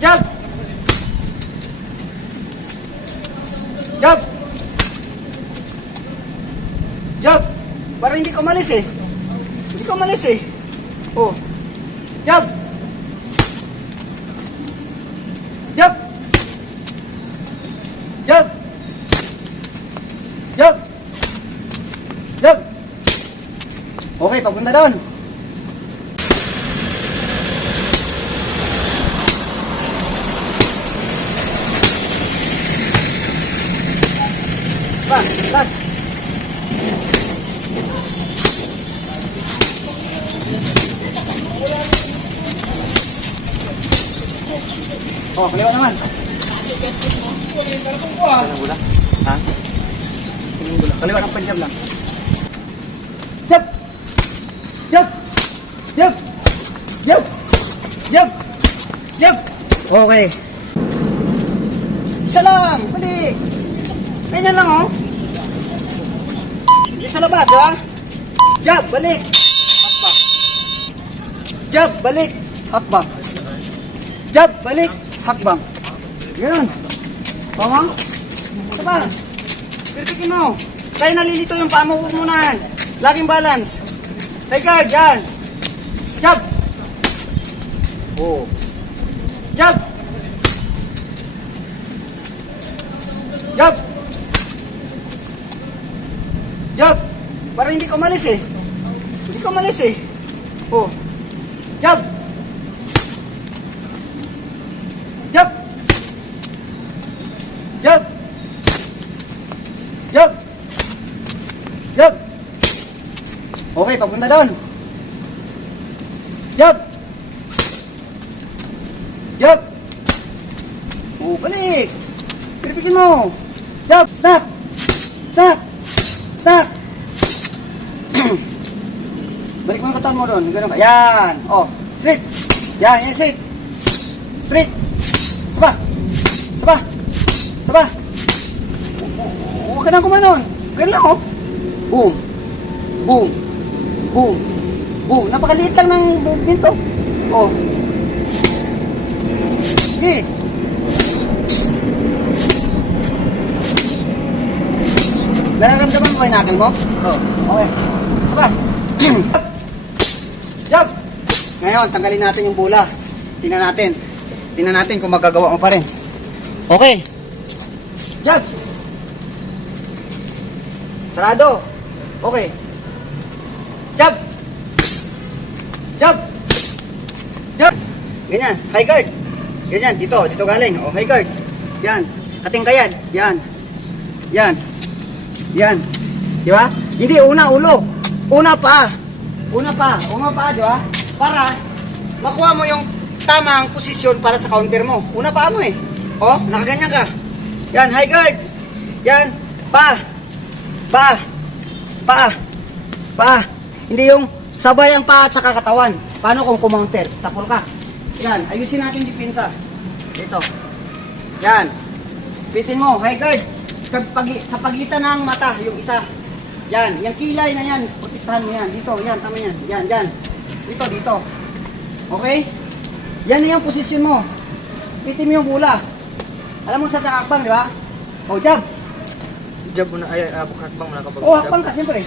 Jab! Jab! Jab! Parang hindi ka umalis eh. Hindi ka umalis eh. Oh. Jab! Jab! Jab! Jab! Jab! Okay, papunta doon. Last. Oh, kaliwa naman. Anong gula? Ha? Anong gula? Kaliwa panjab lang. Jab! Jab! Jab! Jab! Jab! Jab! Okay. Isa lang, balik. Ganyan lang, oh. Isa labas, ha? Jab, balik. Hakbang. Jab, balik. Hakbang. Jab, balik. Hakbang. Ganun. Tama? Pa. Pirpikin mo. Kaya nalilito yung paa mo, huwag mo na. Laging balance. High guard, yan. Jab. Oh. Jab. Jab. Jab. Parang hindi ka umalis eh. Hindi ka umalis eh. Oh. Jab. Jab. Jab. Jab. Jab. Okay, papunta doon. Jab. Jab. Oh, balik. Pilipitin mo. Jab. Snap. Snap. Snap. balik mo yung katawan mo doon. Ganun ka. Yan. Oh, straight. Yan, yan, straight. Straight. Saba. Saba. Saba. Huwag ka nang kumanon. Ganun lang, oh. Boom. Boom. Boom. Boom. Napakaliit lang ng movement, oh. Sige. Nararamdaman mo yung knuckle mo? Oo. Okay. Saba. Jab. Ngayon, tanggalin natin yung bula. Tingnan natin. Tingnan natin kung magagawa mo pa rin. Okay. Jab. Sarado. Okay. Jab. Jab. Jab. Ganyan. High guard. Ganyan. Dito. Dito galing. O, high guard. Yan. Kating kayad. Yan. Yan. Yan. Di ba? Hindi, una ulo. Una pa. Una pa. Una pa, di ba? Para makuha mo yung tamang posisyon para sa counter mo. Una pa mo eh. O, nakaganyan ka. Yan, high guard. Yan. Pa. Pa. Pa. Pa. Hindi yung sabay ang paa at saka katawan. Paano kung kumounter? Sapul ka. Yan, ayusin natin yung depensa. Ito. Yan. Pitin mo, high guard. Sa pagitan ng mata, yung isa. Yan, yung kilay na yan, protektahan mo yan. Dito, yan, tama yan. Yan, yan. Dito, dito. Okay? Yan na yung posisyon mo. Pitin mo yung bula. Alam mo sa takakbang, di ba? O, jab. Jab mo na, ay, uh, hakbang mo na kapag O, hakbang ka, siyempre.